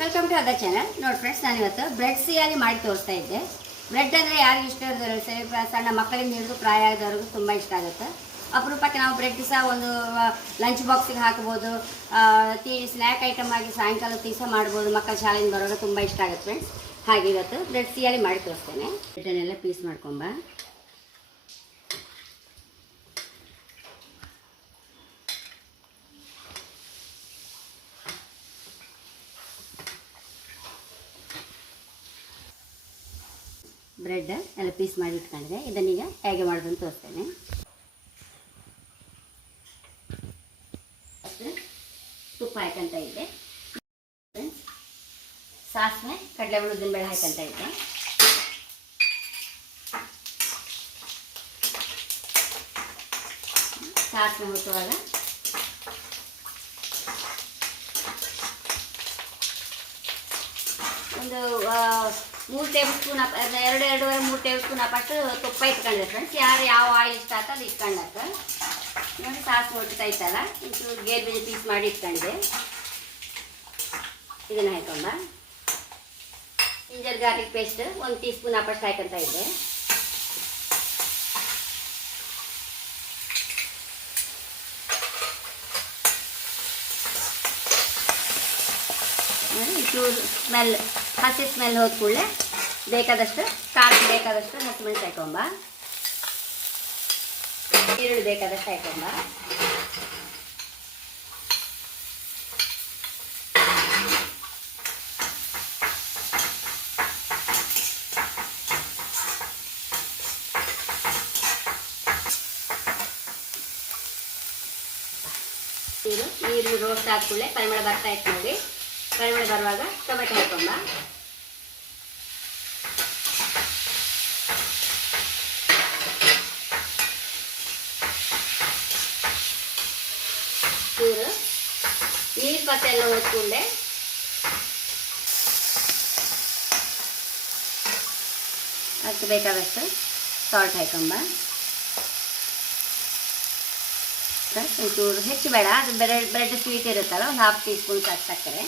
Welcome to other channel ನೋಡಿ friends ನಾನು ಇವತ್ತು ಬ್ರೆಡ್ ಸಿಯಾಗಿ ಮಾಡಿ ತೋರಿಸ್ತಾ ಇದ್ದೆ. ಬ್ರೆಡ್ ಅಂದರೆ ಯಾರಿಗೂ ಇಷ್ಟ ಇರೋದಿಲ್ಲ. ಸರಿ ಸಣ್ಣ ಮಕ್ಕಳಿಂದ ಹಿಡಿದು ಪ್ರಾಯ ಆದವ್ರಿಗೂ ತುಂಬ ಇಷ್ಟ ಆಗುತ್ತೆ. ಅಪರೂಪಕ್ಕೆ ನಾವು ಬ್ರೆಡ್ ಸಹ ಒಂದು ಲಂಚ್ ಬಾಕ್ಸಿಗೆ ಹಾಕ್ಬೋದು. ತೀ ಸ್ನ್ಯಾಕ್ ಐಟಮ್ ಆಗಿ ಸಾಯಂಕಾಲ ತೀಸ ಮಾಡ್ಬೋದು. ಮಕ್ಕಳ ಶಾಲೆಯಿಂದ ಬರೋದು ತುಂಬ ಇಷ್ಟ ಆಗುತ್ತೆ ಫ್ರೆಂಡ್ಸ್ ಹಾಗೆ ಇವತ್ತು ಬ್ರೆಡ್ ಸಿಯಾಗಿ ಮಾಡಿ ತೋರಿಸ್ತೇನೆ. ಬ್ರೆಡ್ಡನ್ನೆಲ್ಲ ಪೀಸ್ ಮಾಡ್ಕೊಂಬ. ಬ್ರೆಡ್ ಎಲ್ಲ ಪೀಸ್ ಮಾಡಿ ಇಟ್ಕೊಂಡಿದೆ. ಇದನ್ನೀಗ ಹೇಗೆ ಮಾಡೋದು ಅಂತ ತೋರಿಸ್ತೇನೆ. ತುಪ್ಪ ಹಾಕಂತ ಇದ್ದೆ ಸಾಸಿವೆ ಕಡಲೆ ಉಳಿದಿನ ಬೇಳೆ ಹಾಕಂತ ಇದ್ದೆ ಸಾಸಿವೆ ಹುಟ್ಟುವಾಗ ಒಂದು ಮೂರು ಟೇಬಲ್ ಸ್ಪೂನ್ ಅಪ್ ಅದ್ ಎರಡು ಎರಡೂವರೆ, ಮೂರು ಟೇಬಲ್ ಸ್ಪೂನ್ ಅಪ್ಪಷ್ಟು ತುಪ್ಪ ಇಟ್ಕೊಂಡಿದೆ ಫ್ರೆಂಡ್ಸ್ ಯಾರು ಯಾವ ಆಯಿಲ್ ಇಷ್ಟ ಆಗ್ತದೆ ಅದು ಇಟ್ಕೊಂಡಾಕ. ನೋಡಿ ಸಾಸು ಹೊಟ್ಟೆ ಐತಲ್ಲ ಒಂಚೂರು ಗೇರ್ ಬೀಜ ಪೀಸ್ ಮಾಡಿ ಇಟ್ಕೊಂಡಿದೆ ಇದನ್ನು ಹಾಕೊಂಡ ಜಿಂಜರ್ ಗಾರ್ಲಿಕ್ ಪೇಸ್ಟ್ ಒಂದು ಟೀ ಸ್ಪೂನ್ ಅಪ್ಪಷ್ಟು ಹಾಕಂತ ಇದ್ದೆ. ನೋಡಿ ಚೂರು ಸ್ಮೆಲ್ ಹಸಿ ಸ್ಮೆಲ್ ಹೋದ ಕೂಡಲೇ ಬೇಕಾದಷ್ಟು ಕಾಫಿ ಬೇಕಾದಷ್ಟು ಹಸಿಮೆಣಸು ಹಾಕೊಂಬ. ಈರುಳ್ಳಿ ಬೇಕಾದಷ್ಟು ಹಾಕೊಂಬ. ಈರುಳ್ಳಿ ರೋಸ್ಟ್ ಕೂಡಲೇ ಪರಿಮಳ ಬರ್ತಾ ಇತ್ತು ನೋಡಿ. ಪರಿಮಳ ಬರುವಾಗ ಟೊಮೆಟೊ ಹಾಕೊಂಬ ಚೂರು ನೀರು ಪತ್ತೆ ಎಲ್ಲ ಹೊತ್ಕೊಂಡೆ ಅದಕ್ಕೆ ಬೇಕಾದಷ್ಟು ಸಾಲ್ಟ್ ಹಾಕೊಂಬ ಒಂಚೂರು ಹೆಚ್ಚು ಬೇಡ, ಅದು ಬ್ರೆಡ್ ಬ್ರೆಡ್ ಸ್ವೀಟ್ ಇರುತ್ತಲ್ಲ, ಒಂದು ಹಾಫ್ ಟೀ ಸ್ಪೂನ್ ಸಾಕು ಸಕ್ಕರೆ.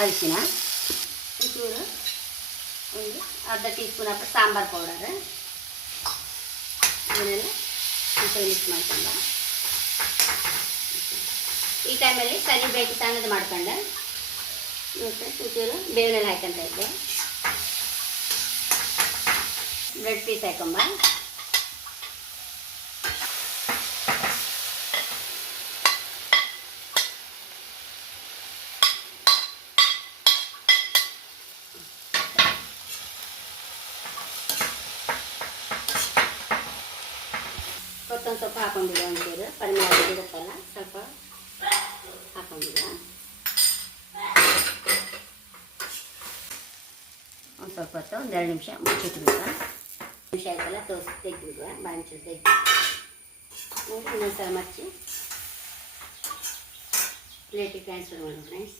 ಅರಿಶಿನ, ಒಂಚೂರು, ಒಂದು ಅರ್ಧ ಟೀ ಸ್ಪೂನ್ ಹಾಕಿ ಸಾಂಬಾರು ಪೌಡರ್ ಇದನ್ನೆಲ್ಲ ಮಿಕ್ಸ್ ಮಾಡ್ಕೊಂಡ. ಈ ಟೈಮಲ್ಲಿ ಸರಿ ಬೇಕು ಸಣ್ಣದು ಮಾಡ್ಕೊಂಡೆ. ಮತ್ತು ಒಂಚೂರು ಬೇವಿನಲ್ಲಿ ಹಾಕೊಂತ ಇದ್ದೆ. ಬ್ರೆಡ್ ಪೀಸ್ ಹಾಕೊಂಬ. ಕೊತ್ತಂಬರಿ ಸ್ವಲ್ಪ ಹಾಕೊಂಡಿಲ್ಲ ಒಂಚೂರು ಪರಿಮಳ ಗೊತ್ತಲ್ಲ? ಸ್ವಲ್ಪ ಹಾಕೊಂಡಿಲ್ಲ ಒಂದು ಸ್ವಲ್ಪ ಹೊತ್ತು, ಒಂದು ಎರಡು ನಿಮಿಷ ಮುಚ್ಚಿಟ್ಬಿಡುವ ನಿಮಿಷ ಆಯ್ತಲ್ಲ, ತೋರಿಸಿ ತೆಗೆದ್ಬಿಡುವ ಬಾಂಚು ತೆಗೆದು. ನೋಡಿ, ಇನ್ನೊಂದ್ಸಲ ಮಚ್ಚಿ ಪ್ಲೇಟಿಗೆ ಟ್ರಾನ್ಸ್ಫರ್ ಮಾಡೋಣ ಫ್ರೆಂಡ್ಸ್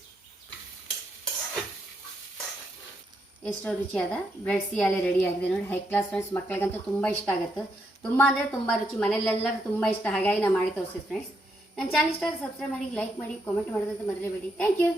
ಎಷ್ಟೋ ರುಚಿಯಾದ ಬ್ರೆಡ್ ಅಲ್ಲೇ ರೆಡಿ ಆಗಿದೆ ನೋಡಿ. ಹೈ ಕ್ಲಾಸ್ ಫ್ರೆಂಡ್ಸ್ ಮಕ್ಕಳಿಗಂತೂ ತುಂಬ ಇಷ್ಟ ಆಗುತ್ತೆ. ತುಂಬ ಅಂದರೆ ತುಂಬ ರುಚಿ. ಮನೆಯಲ್ಲೆಲ್ಲರೂ ತುಂಬ ಇಷ್ಟ. ಹಾಗಾಗಿ ನಾನು ಮಾಡಿ ತೋರಿಸಿ ಫ್ರೆಂಡ್ಸ್ ನನ್ನ ಚಾನಲ್ ಇಷ್ಟ ಸಬ್ಸ್ಕ್ರೈಬ್ ಮಾಡಿ ಲೈಕ್ ಮಾಡಿ ಕಾಮೆಂಟ್ ಮಾಡೋದಂತ ಮರೆಯಬೇಡಿ ಥ್ಯಾಂಕ್ ಯು